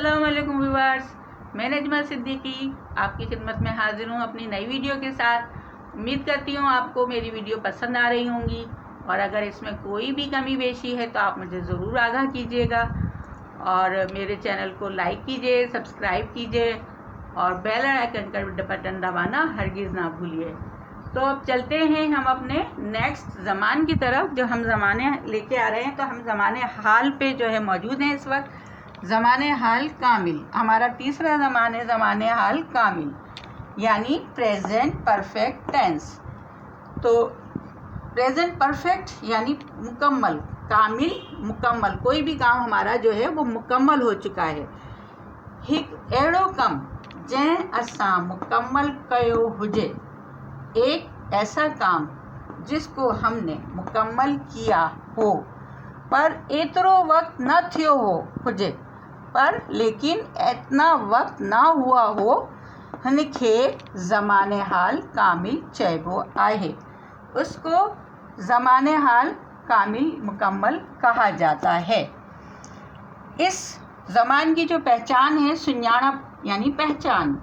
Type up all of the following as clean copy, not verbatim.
अस्सलाम वालेकुम व्यूअर्स, मैं नजमा सिद्दीकी आपकी खिदमत में हाजिर हूँ अपनी नई वीडियो के साथ। उम्मीद करती हूँ आपको मेरी वीडियो पसंद आ रही होंगी और अगर इसमें कोई भी कमी बेशी है तो आप मुझे ज़रूर आगाह कीजिएगा और मेरे चैनल को लाइक कीजिए, सब्सक्राइब कीजिए और बेल आइकन का बटन दबाना हरगिज़ ना भूलिए। तो अब चलते हैं हम अपने नेक्स्ट ज़मान की तरफ। जो हम ज़माने लेके आ रहे हैं तो हम ज़माने हाल पे जो है मौजूद हैं इस वक्त। ज़माने हाल कामिल हमारा तीसरा ज़मान है, ज़माने हाल कामिल यानी प्रेजेंट परफेक्ट टेंस। तो प्रेजेंट परफेक्ट यानी मुकम्मल, कामिल मुकम्मल, कोई भी काम हमारा जो है वो मुकम्मल हो चुका है। हिक एड़ो कम जैं असां मुकम्मल कयो हुजे, एक ऐसा काम जिसको हमने मुकम्मल किया हो पर एतरो वक्त न थियो हो हुजे, पर लेकिन इतना वक्त ना हुआ हो, हुनखे ज़माने हाल कामिल चइबो आहे। उसको ज़माने हाल कामिल मुकम्मल कहा जाता है। इस ज़मान की जो पहचान है सुञाणप यानी पहचान,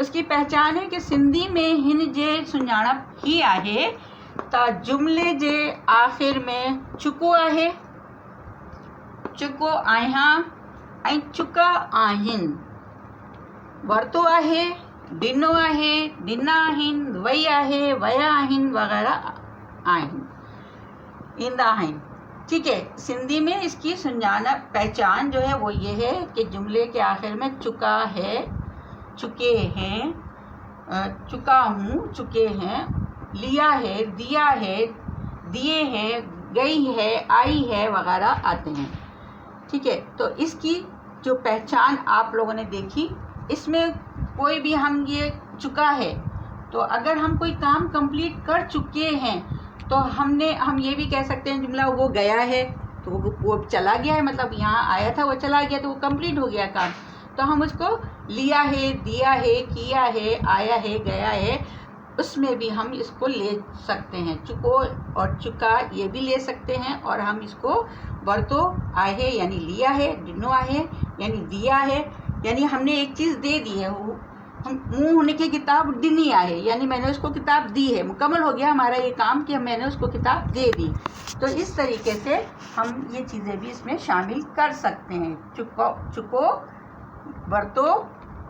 उसकी पहचान है कि सिंधी में हिन जे सुञाणप ही आहे त जुमिले जे आख़िर में चुको आहे, चुको आहियां ऐं चुका आहिनि, वरितो आहे, ॾिनो आहे, ॾिना आहिनि, वई आहे, वया आहिनि वग़ैरह आहिनि, ईंदा आहिनि। ठीक है, सिंधी में इसकी सुञाणप पहचान जो है वो ये है कि जुमले के आखिर में चुका है, चुके हैं, चुका हूँ, चुके हैं, लिया है, दिया है, दिए हैं, गई है, आई है वगैरह आते हैं। ठीक है, तो इसकी जो पहचान आप लोगों ने देखी, इसमें कोई भी हम ये चुका है तो अगर हम कोई काम कंप्लीट कर चुके हैं तो हम ये भी कह सकते हैं जुमला वो गया है तो वो चला गया है, मतलब यहाँ आया था वो चला गया तो वो कंप्लीट हो गया काम। तो हम उसको लिया है, दिया है, किया है, आया है, गया है, उसमें भी हम इसको ले सकते हैं। चुको और चुका ये भी ले सकते हैं और हम इसको वरतो आहे यानी लिया है, ॾिनो आहे यानी दिया है, यानी हमने एक चीज़ दे दी है। मुँह होने की किताब ॾिनी आहे यानी मैंने उसको किताब दी है, मुकम्मल हो गया हमारा ये काम कि मैंने उसको किताब दे दी। तो इस तरीके से हम ये चीज़ें भी इसमें शामिल कर सकते हैं, चुको, वरतो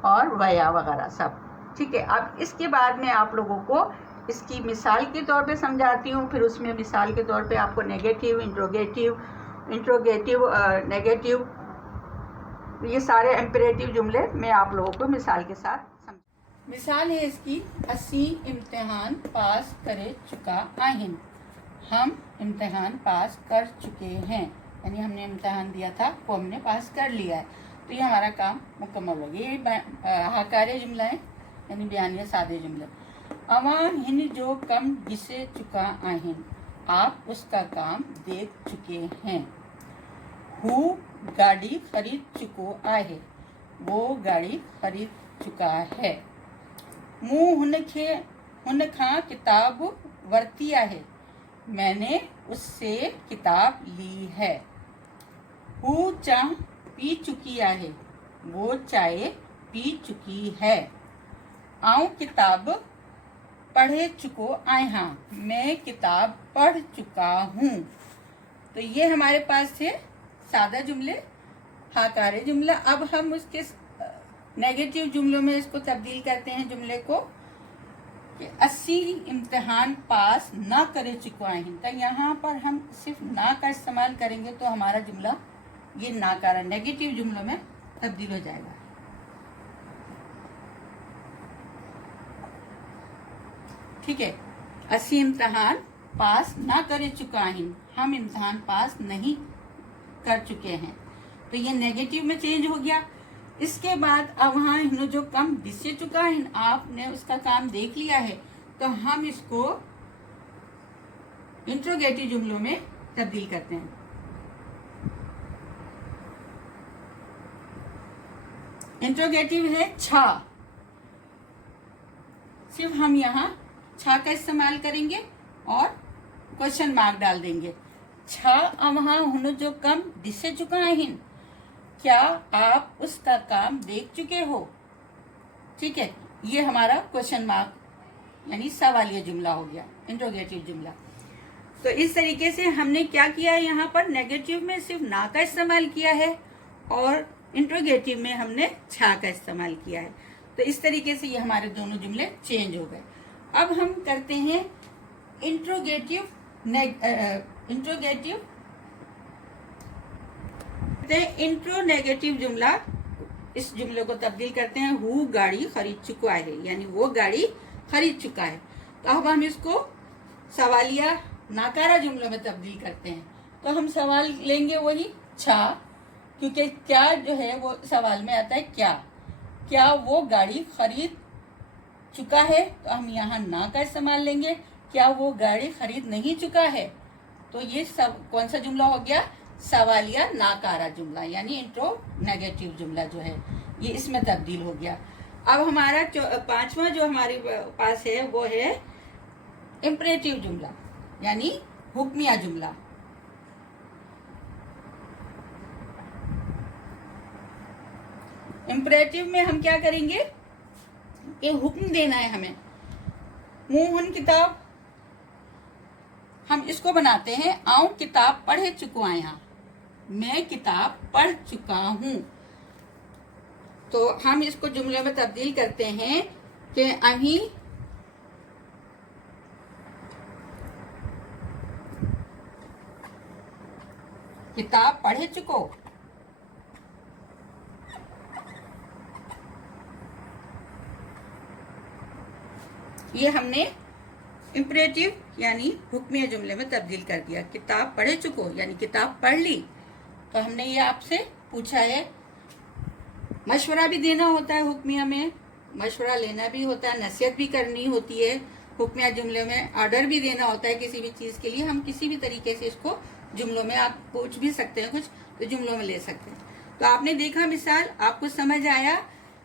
और वया वगैरह सब। ठीक है, अब इसके बाद में आप लोगों को इसकी मिसाल के तौर पे समझाती हूँ। फिर उसमें मिसाल के तौर पे आपको नेगेटिव, इंट्रोगेटिव, नेगेटिव, ये सारे इम्पेरेटिव जुमले मैं आप लोगों को मिसाल के साथ मिसाल है इसकी, असी इम्तिहान पास करे चुका आहिन, हम इम्तिहान पास कर चुके हैं, यानी हमने इम्तिहान दिया था वो हमने पास कर लिया है, तो ये हमारा काम मुकम्मल हो गया। ये हकारे जुमला है यानी बयानिया सादे जुमले। अवां हिन जो कम ॾिसे चुका आहिन, आप उसका काम देख चुके हैं। हू गाड़ी खरीद चुको आहे, वो गाड़ी खरीद चुका है। मूं हुन खां किताब वरती आहे, मैंने उससे किताब ली है। हू चाह पी चुकी आहे, वो चाय पी चुकी है। आऊं किताब पढ़े चुको आहियां, मैं किताब पढ़ चुका हूँ। तो ये हमारे पास थे सादा जुमले, हाकारे जुमला। अब हम उसके नेगेटिव जुमलों में इसको तब्दील करते हैं जुमले को कि असी इम्तिहान पास ना करे चुको आहिन। तो यहाँ पर हम सिर्फ ना का इस्तेमाल करेंगे तो हमारा जुमला ये नाकारा नेगेटिव जुमलों में तब्दील हो जाएगा। ठीक है, असी इम्तिहान पास ना करे चुका आहिन, हम इम्तिहान पास नहीं कर चुके हैं, तो ये नेगेटिव में चेंज हो गया। इसके बाद अब वहाँ हिनो जो कम दिसे चुका है, आपने उसका काम देख लिया है, तो हम इसको इंट्रोगेटिव जुमलों में तब्दील करते हैं। इंट्रोगेटिव है छा, सिर्फ हम यहाँ छा का इस्तेमाल करेंगे और क्वेश्चन मार्क डाल देंगे। छा अवहां हुन जो कम दिसे चुका आहिन, क्या आप उसका काम देख चुके हो। ठीक है, ये हमारा क्वेश्चन मार्क यानी सवालिया जुमला हो गया, इंट्रोगेटिव जुमला। तो इस तरीके से हमने क्या किया है, यहाँ पर नेगेटिव में सिर्फ ना का इस्तेमाल किया है और इंट्रोगेटिव में हमने छा का इस्तेमाल किया है। तो इस तरीके से ये हमारे दोनों जुमले चेंज हो गए। अब हम करते हैं इंट्रोगेटिव इंट्रोनेगेटिव जुमला। इस जुमले को तब्दील करते हैं, हु गाड़ी खरीद चुका है, यानी वो गाड़ी खरीद चुका है। तो अब हम इसको सवालिया नाकारा जुमलों में तब्दील करते हैं। तो हम सवाल लेंगे वही छा, क्योंकि क्या जो है वो सवाल में आता है क्या वो गाड़ी खरीद चुका है, तो हम यहाँ ना का इस्तेमाल लेंगे। क्या वो गाड़ी खरीद नहीं चुका है, तो ये सब कौन सा जुमला हो गया, सवालिया नाकारा जुमला, यानी इंट्रोनेगेटिव जुमला जो है ये इसमें तब्दील हो गया। अब हमारा पांचवा जो हमारे पास है वो है इम्परेटिव जुमला, यानी हुक्मिया जुमला। इम्परेटिव में हम क्या करेंगे कि हुक्म देना है हमें। मुँह किताब, हम इसको बनाते हैं, आऊं किताब पढ़े चुका यहाँ, मैं किताब पढ़ चुका हूं। तो हम इसको जुमले में तब्दील करते हैं कि अभी किताब पढ़े चुको। ये हमने इम्परेटिव यानी हुक्मिया जुमले में तब्दील कर दिया। किताब पढ़े चुको यानी किताब पढ़ ली। तो हमने ये आपसे पूछा है, मशवरा भी देना होता है हुक्मिया में, मशवरा लेना भी होता है, नसीहत भी करनी होती है। हुक्मिया जुमले में ऑर्डर भी देना होता है किसी भी चीज़ के लिए। हम किसी भी तरीके से इसको जुमलों में आप पूछ भी सकते हैं, कुछ तो जुमलों में ले सकते हैं। तो आपने देखा मिसाल, आपको समझ आया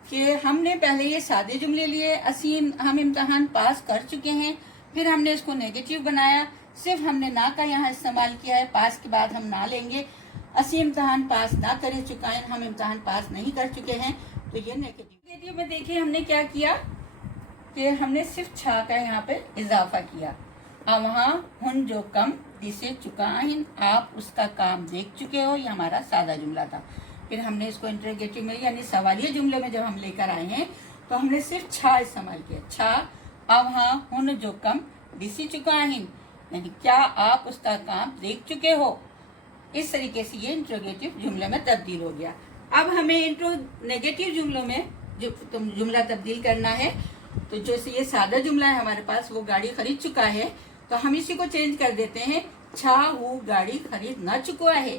कि हमने पहले ये सादे जुमले लिए, असीम हम इम्तहान पास कर चुके हैं, फिर हमने इसको नेगेटिव बनाया, सिर्फ हमने ना का यहाँ इस्तेमाल किया है, पास के बाद हम ना लेंगे। असी इम्तहान पास ना कर चुका है, हम इम्तहान पास नहीं कर चुके हैं, तो ये नेगेटिव में देखिए हमने क्या किया कि हमने सिर्फ छा का यहाँ पे इजाफा किया। वहाँ हुन जो कम दिसे चुका है, आप उसका काम देख चुके हो, ये हमारा सादा जुमला था। फिर हमने इसको इंटरोगेटिव में यानी सवालिया जुमले में जब हम लेकर आए हैं तो हमने सिर्फ छा इस्तेमाल किया। छा वहाँ हुन जो कम दिसी चुका है, यानी क्या आप उसका काम देख चुके हो। इस तरीके से ये इंट्रोगेटिव जुमले में तब्दील हो गया। अब हमें इंट्रोनेगेटिव जुमलों में जो जुमला तब्दील करना है, तो जैसे ये सादा जुमला है हमारे पास, वो गाड़ी खरीद चुका है, तो हम इसी को चेंज कर देते हैं, छा वो गाड़ी खरीद ना चुका है,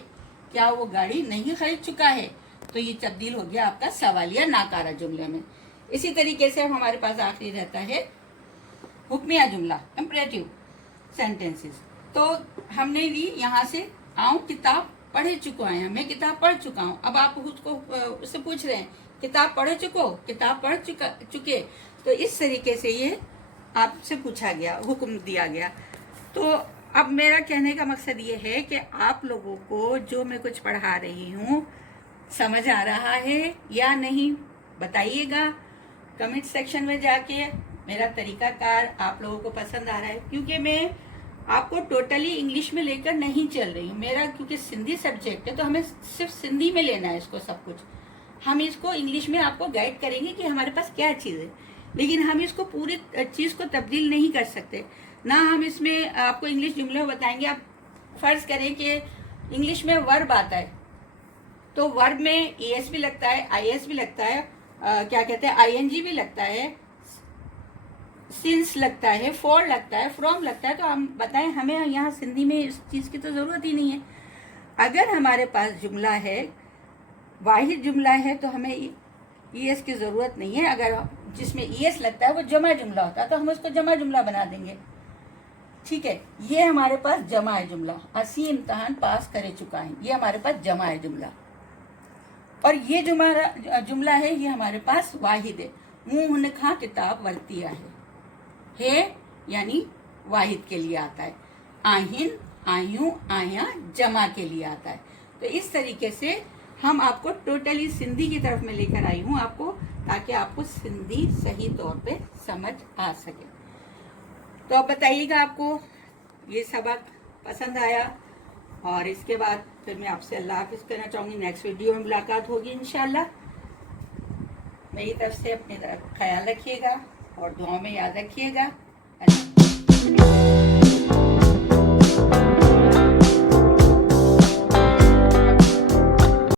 क्या वो गाड़ी नहीं खरीद चुका है। तो ये तब्दील हो गया आपका सवालिया नाकारा जुमले में। इसी तरीके से अब हमारे पास आखिरी रहता है हुक्मिया जुमला, इम्परेटिव सेंटेंसेस। तो हमने भी यहाँ से आऊं किताब पढ़े चुका है, मैं किताब पढ़ चुका हूँ। अब आप उससे पूछ रहे हैं किताब पढ़े चुको, किताब पढ़ चुके। तो इस तरीके से ये आपसे पूछा गया, हुक्म दिया गया। तो अब मेरा कहने का मकसद ये है कि आप लोगों को जो मैं कुछ पढ़ा रही हूँ समझ आ रहा है या नहीं, बताइएगा कमेंट सेक्शन में जाके। मेरा तरीकाकार आप लोगों को पसंद आ रहा है, क्योंकि मैं आपको टोटली इंग्लिश में लेकर नहीं चल रही हूँ। मेरा क्योंकि सिंधी सब्जेक्ट है तो हमें सिर्फ सिंधी में लेना है इसको सब कुछ। हम इसको इंग्लिश में आपको गाइड करेंगे कि हमारे पास क्या चीज़ है, लेकिन हम इसको पूरी चीज़ को तब्दील नहीं कर सकते ना। हम इसमें आपको इंग्लिश जुमले बताएंगे। आप फर्ज करें कि इंग्लिश में वर्ब आता है, तो वर्ब में ES भी लगता है, IS भी लगता है, क्या कहते हैं ING भी लगता है, सिंस लगता है, फॉर लगता है, फ्रॉम लगता है। तो हम बताएं, हमें यहाँ सिंधी में इस चीज़ की तो ज़रूरत ही नहीं है। अगर हमारे पास जुमला है, वाहिद जुमला है, तो हमें ES की ज़रूरत नहीं है। अगर जिसमें ES लगता है वो जमा जुमला होता है, तो हम उसको जमा जुमला बना देंगे। ठीक है, ये हमारे पास जमा है जुमला, असी इम्तहान पास करे चुका है, ये हमारे पास जमा है जुमला। और ये जो हमारा जुमला है ये हमारे पास वाहिद है। मुँह ने खा किताब वर्तिया है यानी वाहिद के लिए आता है। आहिन, आयू, आया जमा के लिए आता है। तो इस तरीके से हम आपको टोटली सिंधी की तरफ में लेकर आई हूँ आपको, ताकि आपको सिंधी सही तौर पे समझ आ सके। तो अब बताइएगा आपको ये सबक पसंद आया, और इसके बाद फिर मैं आपसे अल्लाह हाफिज़ कहना चाहूँगी। नेक्स्ट वीडियो में मुलाकात होगी इंशाल्लाह। मेरी तरफ से अपनी तरफ ख्याल रखिएगा और दुआ में याद रखिएगा।